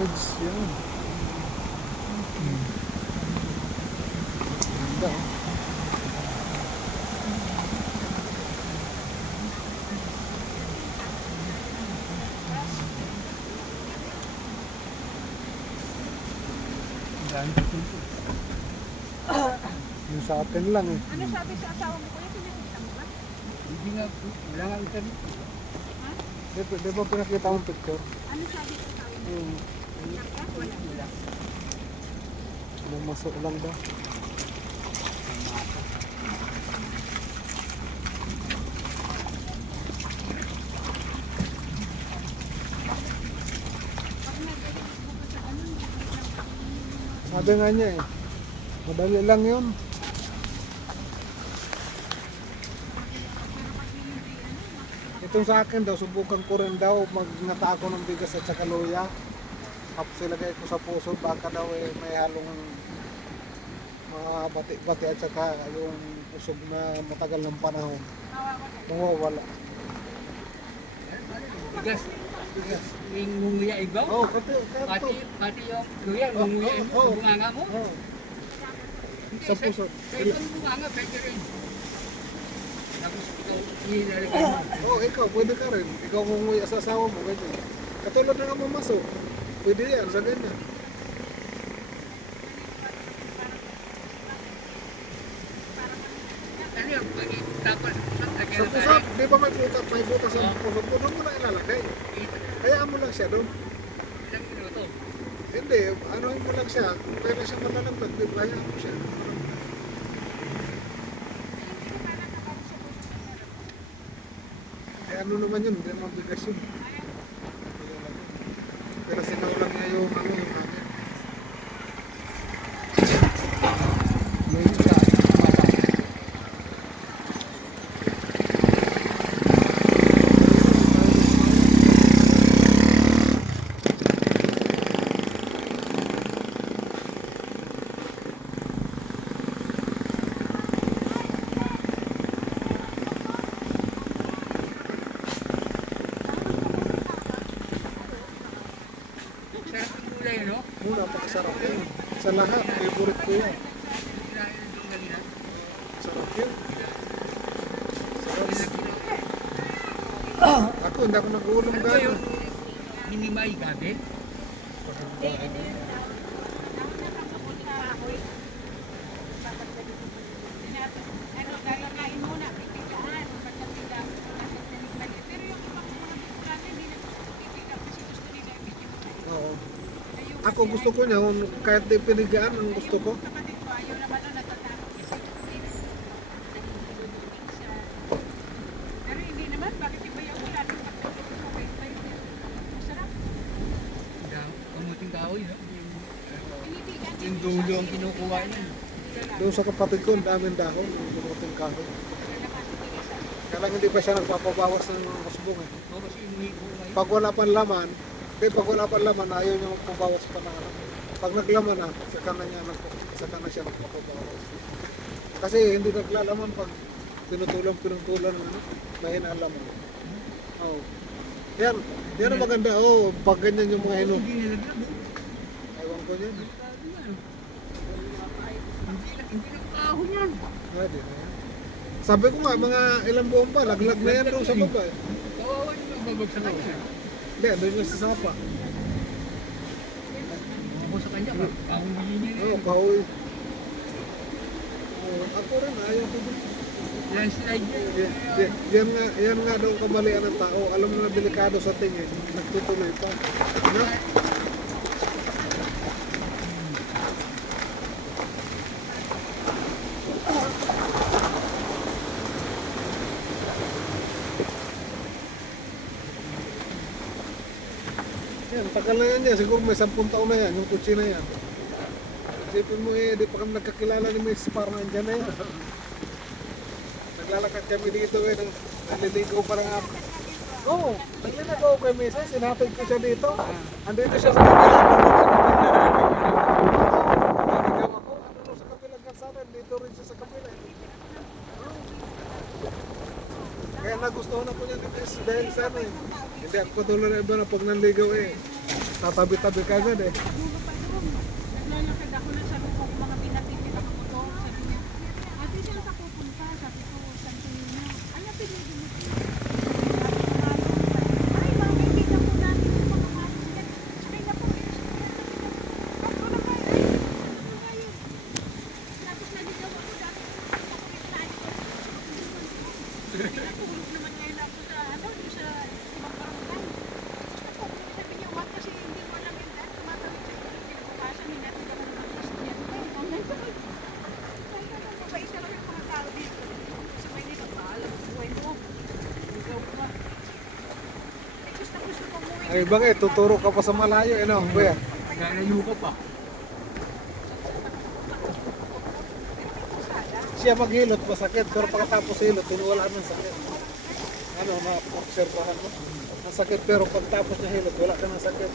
Bridge yun. Ganda oh. Yung sa akin lang eh. Ano sabi sa asawa mo kuya? Pinakita mo ba? Hindi nga, wala nga internet. Ha? Di ba pinakita mong picture? Ano sabi sa asawa mo? Pinakita? Wala. Mamasok lang daw. Sabi nga niya eh, madali lang yun. Itong sa akin daw, subukan ko rin daw, magnata ako ng bigas at saka luya. Tapos ilagay ko sa puso, baka daw eh, may halong mga bati-bati at saka yung usog na matagal ng panahon. Mawawala. Bigas. Yung munguya ibaw. Oh, pati Pati yung luya, munguya mo, oh. bunganga mo. Oh, Hindi, sa puso. Sa ibang bunganga, pwede rin. Tapos ikaw, ilalagay mo. Oh, ikaw, pwede ka rin. Ikaw kung umuwi sa asawa mo, ganyan. Katulad na nga mamasok. Pwede yan, sa ganyan. Ano yung tapos Sa puso, di ba may butas ang puso mo, doon mo na ilalagay. Hayaan mo lang siya doon. ilang minuto. Hindi, anuhin mo lang siya. Pwede siya malalagdag, di ba? Hayaan mo siya. Eh, ano naman yun, hindi naman bigas yun. Pero sinaw lang niya yung ano yung amin. May isa, mata. Sarap ng gulay, no? Muna, pakasarap yun. Sa lahat, favorite ko yan. Kinain ng kanina. Sarap yun. Sarap. Ako, hindi ako nag-uulong Ano ba gano'n. yung minimay gabi? Ano, lalakain muna, pipigaan, pagkatiga, pero yung ibang mga bukane, hindi na pipiga kasi gusto nila yung video. Oo. Ako gusto ko niya, kahit di pinigaan, ang gusto ko. Kapatid ko, ayaw naman nun natatakot kasi hindi na nahihilog siya. Pero hindi naman, bakit iba yung wala nung pagkatiga ko, masarap. Kamuting kahoy, no? Pinipigan Yung dulo ang kinukuha niya. Doon sa kapatid ko, ang daming dahon, yung gumuting kahoy. Kaya lang hindi pa siya nagpapabawas ng musbong eh. O kasi umiiko ngayon. Pag wala pang laman, ayaw niya magpabawas pa na ano. Pag naglaman na, saka na siya magpapabawas. Kasi hindi naglalaman pag pinutulan ng ano, mahina ang laman. Oh. Yan ang maganda, oh, pag ganyan yung mga hino. Hindi nilagyan mo. Ewan ko yan. Hindi lang kahoy yan. Pwede na yan. Sabi ko nga, mga ilang buwan pa, laglag na yan doon sa baba eh. Kawawa yung mababagsak ka siya. Hindi, doon yung sa sapa. Ako sa kanya, kahuli niya Oo, kahoy. Oh, ako rin, ayaw ko doon. landslide niya. Yan nga daw kamalian ng tao. Alam mo na delikado sa tingin. Nagtutuloy pa. No? Yan, tagal na yan. Siguro may 10 taon na yan. Yung kutsi na yan. Isipin mo di pa kami nagkakilala ni Miss parang andyan na yan. Naglalakad kami dito naliligo parang ako. Oo, nagliligo ako kay Miss. Sinatid ko siya dito. Andito siya sa kabila. Naligaw ako. Ano sa kabilang kalsada? Dito rin siya sa kabila. Kaya nagustuhan ako niya ni Miss dahil sa ano eh. Hindi ako katulad na iba na pag nanligaw eh. tatabi-tabi ka agad eh. Dulo pa doon. Naglalakad ako na sabi ko mga pinatili ako ko to. Sabi niya, ate saan ka pupunta? Sabi ko, Santo Niño. Ano pinili mo? Sabi ko, ay mami, kita po namin yung mga malos niya. Sakay na po. Ako na ba? Ay, ano nga yun? Tapos naligaw ako dati. Pakulit na ito. Natulog naman ngayon ako sa ano, yung sa ibang barangay. Ako, sabi niya, wag kasi hindi mo alam yung dahil tumatawid sa iyo. Kinabukasan, hinatid ako ng mga estudyante. Hanggang sa mabait talaga yung mga tao dito. Sa Maynila, paalam ang buhay mo. Ligaw ka. Eh, gusto ko umuwi. Ay bakit, tuturo ka pa sa malayo eh no, kuya? Lalayo ka pa. Siya maghilot, masakit, pero pagkatapos hilot, wala ng sakit. Ano, na-obserbahan mo? Ang sakit, pero pagtapos niya hilot, wala ka ng sakit.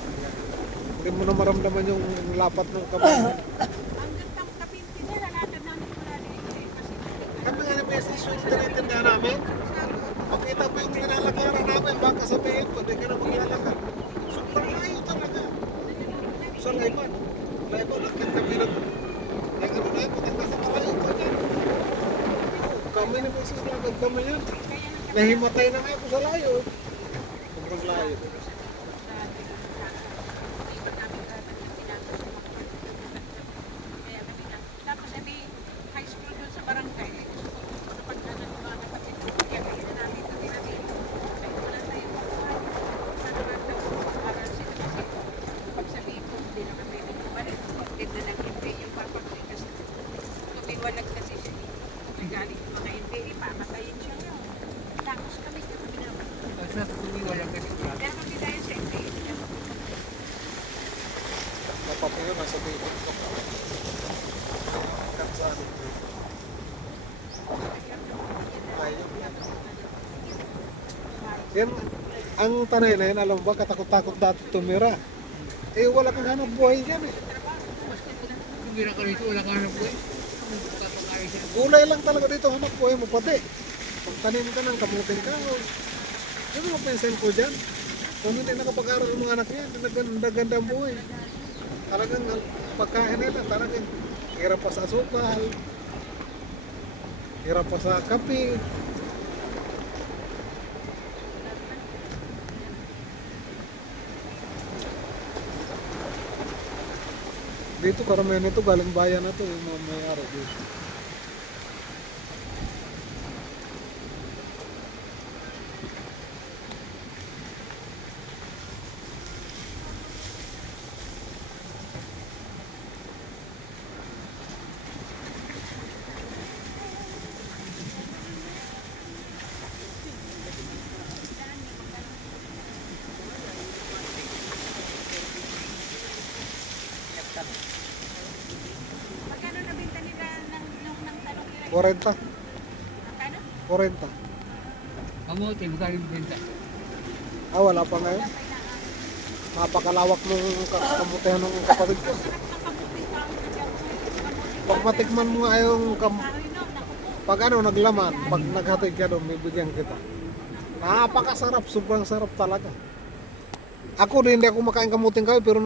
Hindi mo na maramdaman yung lapat ng kamay. Hanggang kapinti na, lalakad namin mula dito eh. Kasi Kami nga may issue yung tinitindahan namin. Makita mo yung nilalagaran namin, baka sabihin ko, hindi ka na maglalakad. Sobrang layo talaga. Sa Layman. Layman, nakit kami ng ano na yun, matanda sa malayo ko dyan. Kami na may sislagad kami yan. Nahimatay na nga ako sa layo. Sobrang layo. tapos sabi, high school doon sa barangay, eh, gusto ko kapag ng mga kapatid ko, kaya kaya na namin ito dinamin. Ay, wala tayong buhay. Sana nga daw, aral sila kasi pag sabihin ko, hindi na kami nagpapalik. Din na nag-MP yung papa ko, eh, kasi tumiwalag kasi siya. Nagaling yung mga MP, papatayin siya nga. Tapos kami pinapatayin. At sa tumiwala ka siya. Pero kami dahil sa MP, Dapat yun, nasa table ko. Kansado. Ayaw yan. Yan, ang tanay na yun, alam mo ba, katakot-takot dati tumira. Eh, wala kang hanap buhay dyan eh. Tumira ka rito, wala ka na po eh. Papakain siya. Gulay lang talaga dito hanap buhay mo, pati. Pagtanim ka ng kamuting ka, ano mo pinsan ko dyan? Kung hindi nakapag-aral ng mga anak niya, naganda ang buhay. Talagang ang pagkain nila, talagang hirap pa sa asukal, hirap pa sa kape. Dito karamihan nito galing bayan na to yung mga may-ari dito. magkano nabinta nila ng talong nila? 40, Magkano? 40. Kamote, magkano yung benta? Ah, wala pa ngayon. Napakalawak ng kamutihan ng kapatid ko. Pag matikman mo nga yung pag ano naglaman, pag naghatid ka doon, bibigyan kita. Napakasarap, sobrang sarap talaga. Ako din hindi ako makain kamuting kahoy pero